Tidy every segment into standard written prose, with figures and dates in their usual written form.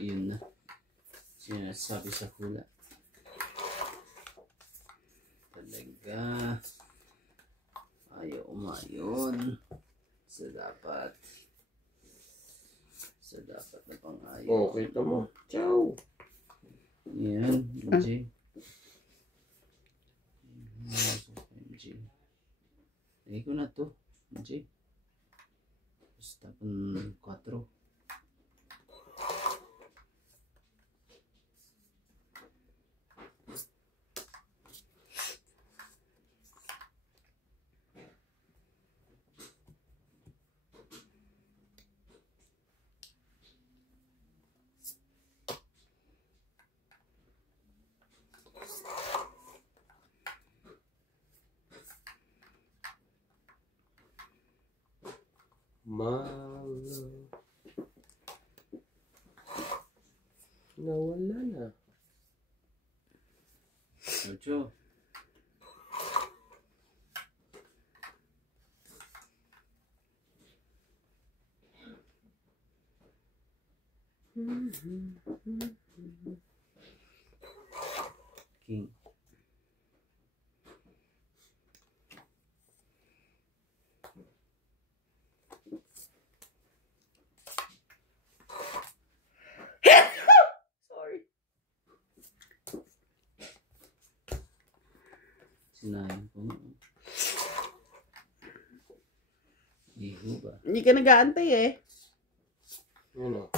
Yun na. Sinasabi sa hula. Talaga. Ayaw umayon. Sa dapat na pang-ayaw. Oh, kita mo. Ciao. Yan. MJ. Lagi ko na to. MJ. Basta pang 4. Nawala na. Ocho. King. Sinayin ko mo. Iho ba? Hindi ka nag-aantay eh. Ano?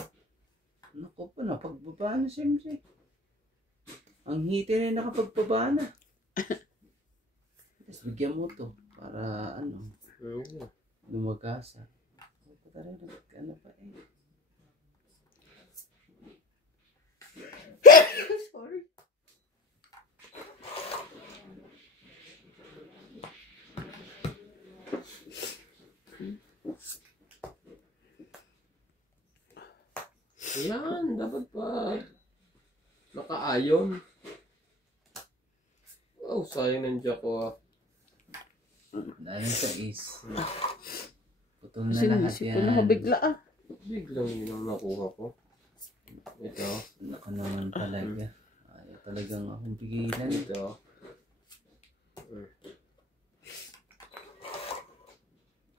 Naku pa, napagbaba na siyempre. Ang hiti na nakapagbaba na. Tapos bigyan mo to para ano, lumagasa. Ano pa eh. Sorry. Yan, dapat pa nakaayon. Oh, sayang nandiyan ko ah. Dahil sa is. Putol na Kasi lahat naisip yan. ko nakabigla ah. Biglang yun ang nakuha ko. Ito. Naka naman talaga. Ayaw talagang akong pigilan. Ito.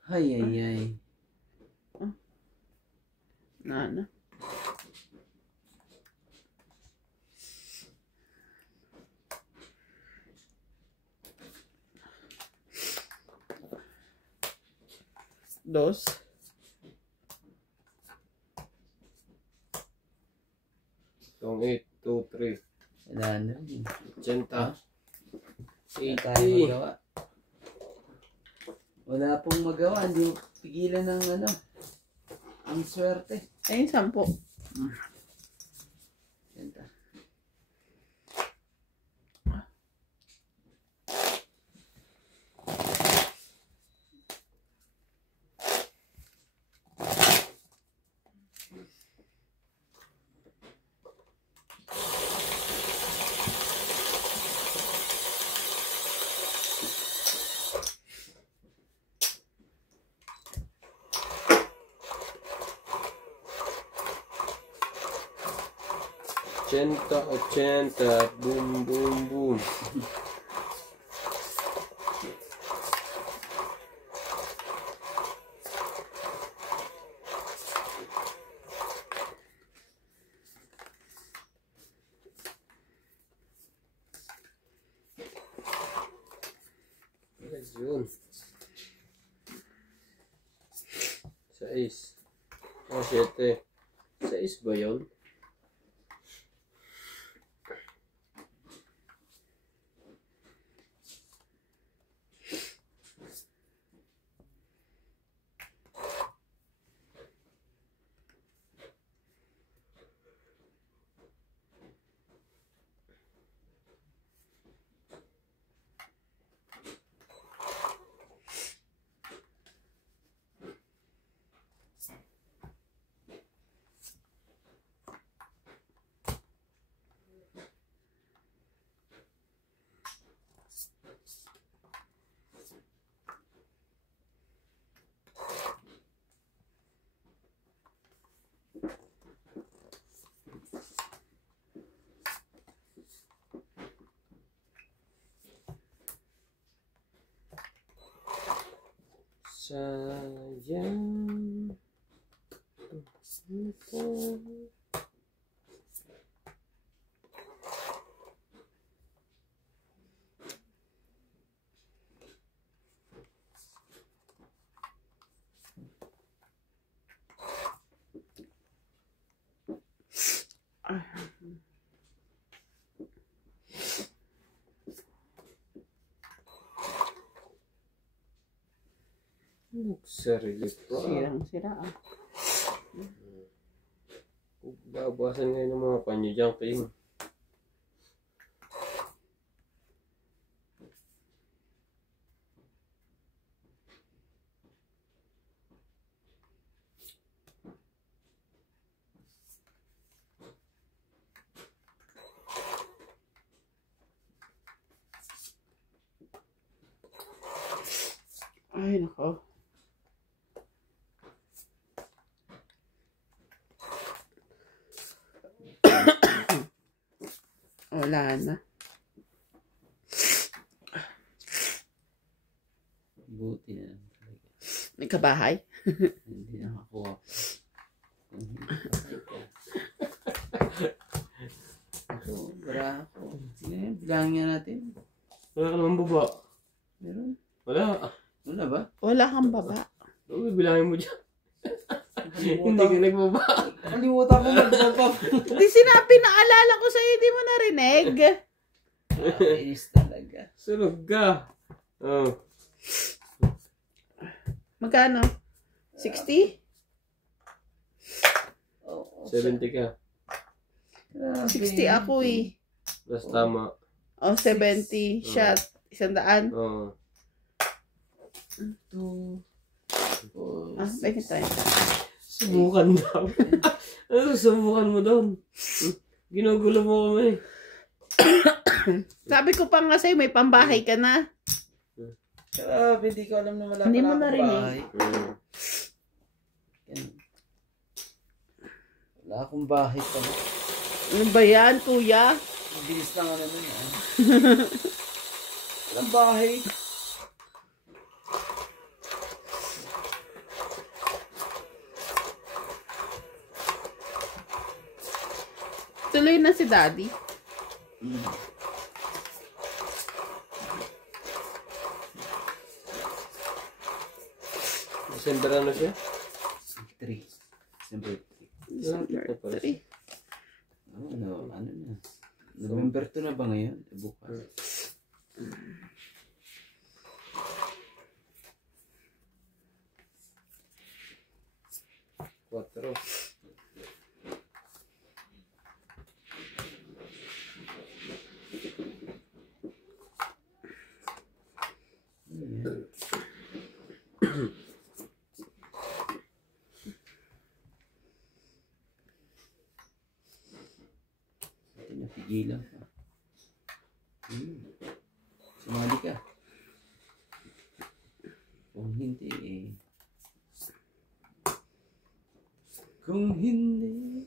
Ay, ay, ay. Na. Dos. Itong 8, 2, 3. Wala na rin. 80. Wala tayo magawa. Wala pong magawa. Hindi pigilan ng ano. Ang swerte. Ayun, 10. Ganda. Ochenta, 80. Boom, boom, boom. Yun. 6. Oh, 7. 6 ba yun? sayang. Sarili pa. Sirang-sira ah. Babawasan ngayon ng mga panyo dyan, Kim. Ay, nako. Wala na. Buti na lang talaga. May kabahay. Hindi nakakuha. Ako, bara ako. Sige, bilangin natin. Wala ka naman baba. Meron? Wala. Wala ba? Wala kang baba. Ano bilangin mo dyan? Hindi ka nagbaba. Kalimutan ko magbaba. Di sinabi na alala ko sa'yo, di mo narinig. Inis talaga. Sunog ka. Oh. Magkano? 60? Oo. 70 ka. 60 ako eh. Plus tama. O, 70 shot. 100. Oo. 2, 4, Ah, bakit tayo? Subukan daw. Ano subukan mo doon? Ginugulo mo kami. Sabi ko pa nga sa'yo, may pambahay ka na. Grabe, di ko alam na wala Hindi pala mo akong narinig. bahay. Yan. Wala akong bahay pala. Ano ba yan, kuya? Ang bilis lang ano nun. Walang bahay. Tuloy na si daddy. December ano siya? 3. December 3. December 3. Ano na. November 2 na ba ngayon? Bukas. Quatro. Napigilan ka. Sumali ka. Kung hindi eh. Kung hindi.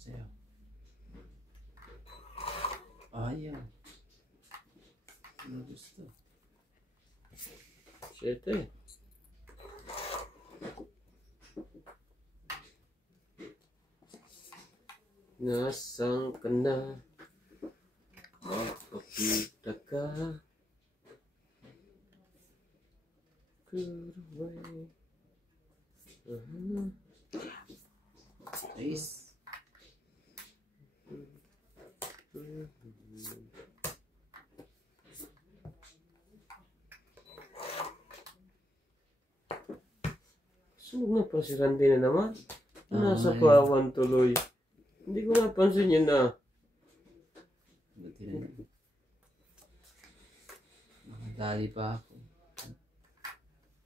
Sayo. Ayaw. Ano gusto? 7. Nasaan ka na? Makapita ka. Good away. Nice. Sunog na pa si Randy na naman. Nasa Ay. pawan tuloy. Hindi ko napansin yun na. Buti na yun. Nakadali pa ako.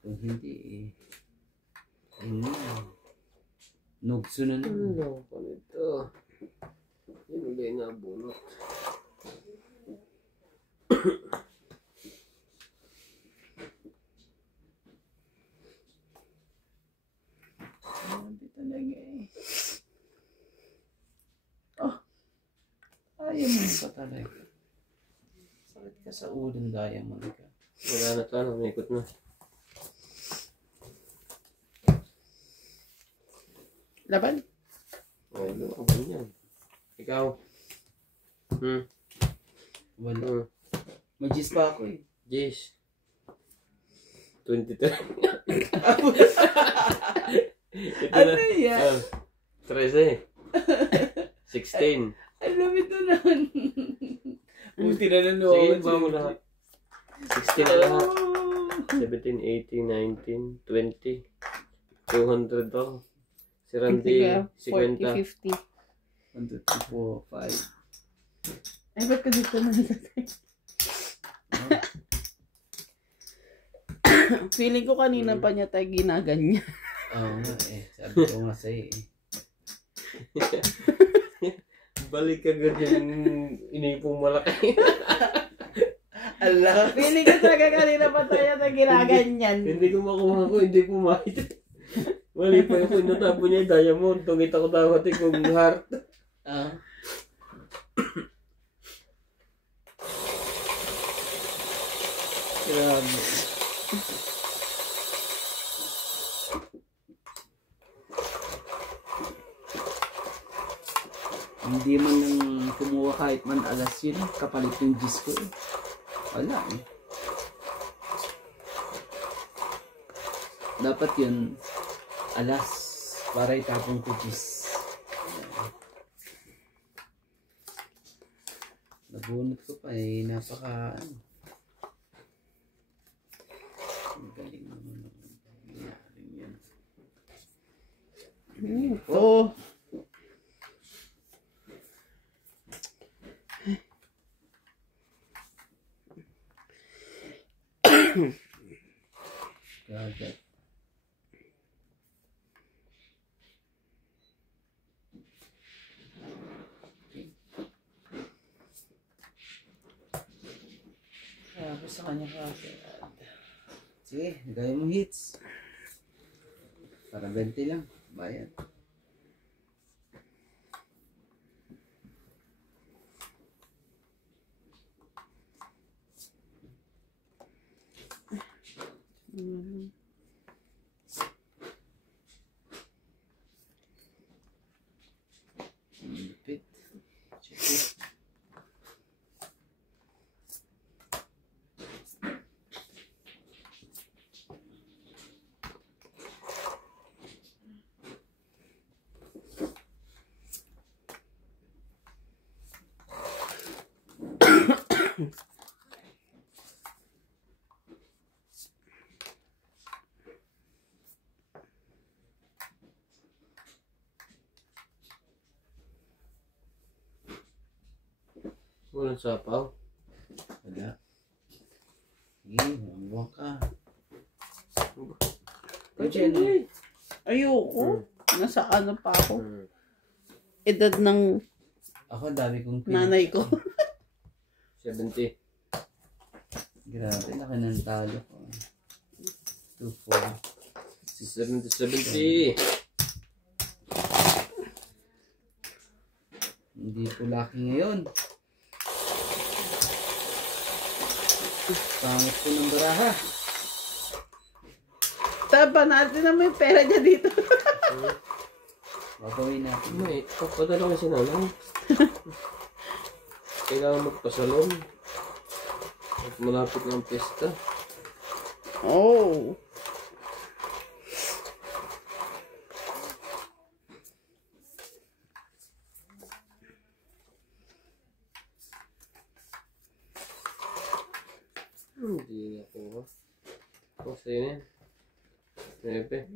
Kung hindi eh. Ayun na. Nugso na Ano naman. lang pa nito? Yun ulit na bunot. pa talaga. Sakit ka sa ulong diamond ka. Wala na to, ano, umikot na. Laban. Ay, ano, ang ganyan. Ikaw. Wala. May gis pa ako eh. Jeez. 23. Ito Ano na. yan? 13. 16. Alam ito naman. Buti na Sige, nanood. ba mo lahat? 16 na lahat. 17, 18, 19, 20. 200 to. Si Randy, 50. 40, 50. 1, 2, 3, 4, 5. Ay, ba't ka dito nagtatay? Feeling ko kanina pa niya tayo ginaganyan. Oo nga eh. Sabi ko nga sa'yo eh. Balik ka ganyan inipong malaki. Allah. Feeling ko talaga kanina pa tayo tayo ginaganyan. Hindi ko makuha ko, hindi pumahit. Mali pa yung natapon niya yung diamond. Tungit ako dapat kung heart. Grabe. Hindi man nang kumuha kahit man alas yun. Kapalit yung gis ko eh. Wala eh. Dapat yun alas para itapong ko gis. Nabunot ko pa eh. Napaka ano. Ang galing naman ng nangyari yan. Oh. Gagat. Grabe sa kanya kasi. Sige, gaya mo hits. Para 20 lang. Bayad. Lupit. Sige. Walang sapaw. Wala. Sige, huwag ka. Hindi. Ayoko. Nasa ano pa ako. Edad ng Ako, dami kong nanay ko. 70. Grabe, laki ng talo ko. 2, 4, 70, 70. Hindi ko lucky ngayon. Pangit ko ng baraha. Taba natin naman yung pera niya dito. Babawin natin. May, papadala ko si nanay. Kailangan magpasalon. At malapit na ang pista. Oh. Hindi ako. Oh, sa'yo na yan. Pepe.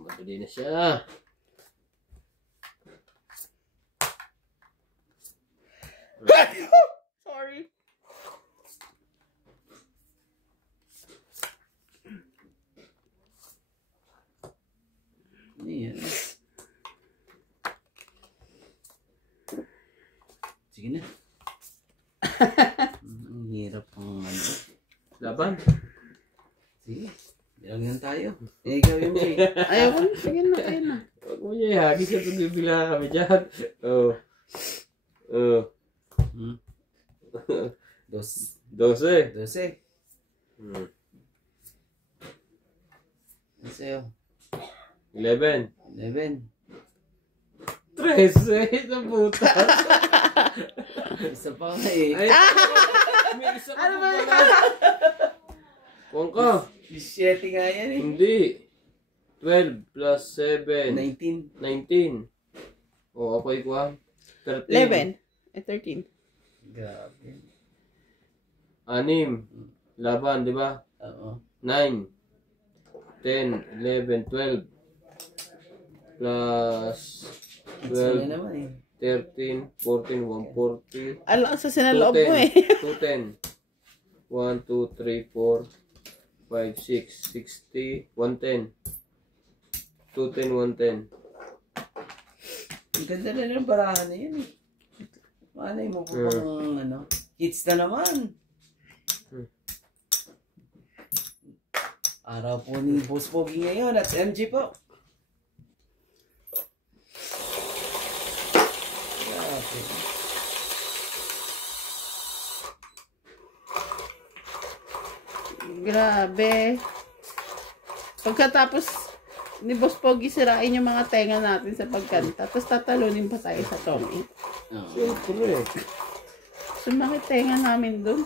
Madali na siya. Sorry. Ayan. Sige na. Ang hirap ang ano. Laban. Sige. Bilang yan tayo. Eh, ikaw yung Jay. Ayaw ko. Sige na. Ayun na. Huwag mo niya ihagis at bibila kami dyan. Oh. Oh. Hmm. 12. 12. 12. Hmm. Ano sa'yo? 11. 11. 13. Sa puta. Isa pa nga eh. Ay, may isa ka pa pala. Kuwang ka. 17 nga yan eh. Hindi. 12 plus 7. 19. 19. O, ako'y kuwang. 13. 11. 13. Grabe. 6. Laban, di ba? Oo. 9. 10, 11, 12. Plus It's na 12, naman eh. 13, 14, 140. Alam sa sinaloob mo eh. 210. 1, 2, 3, 4, 5, 6, 60, 110. 210, 110. Ang ganda na ng barahan na yun eh. Malay mo po pang ano. Hits na naman. Araw po ni Boss Pogi ngayon at MJ po. Grabe. Grabe. Pagkatapos ni Boss Pogi sirain yung mga tenga natin sa pagkanta, tapos tatalunin pa tayo sa tongi. Oo. Siyempre. Sumakit tenga namin dun.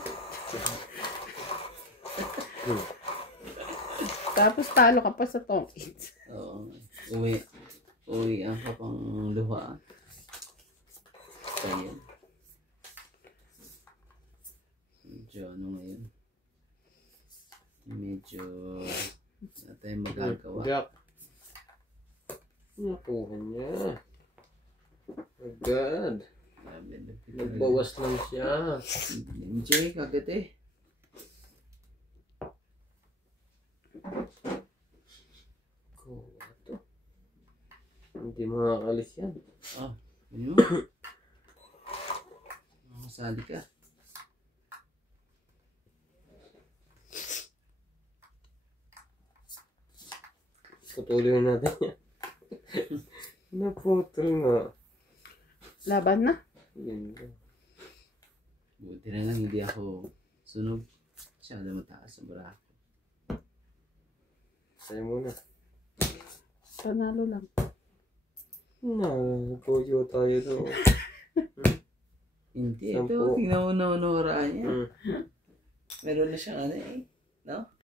Tapos talo ka pa sa tongi. Oo. Uwi ang kapang luha. Ayan. Medyo ano ngayon. Medyo wala tayong magagawa. Jack. Nakuha niya. Agad. Grabe, Nagbawas lang siya. MJ, kagad eh. Kuha to. Hindi makakalis yan. Oh, ano? Masali ka. Putulin natin yan. Naputol nga. Laban na. Ganda. Buti na lang hindi ako sunog. Siya na mataas ang barako. Sa'yo muna. Panalo lang. Puyo tayo to. Hindi, Sampu. ito. Tingnan mo na unuraan niya. Mm. Meron na siyang ano eh. No?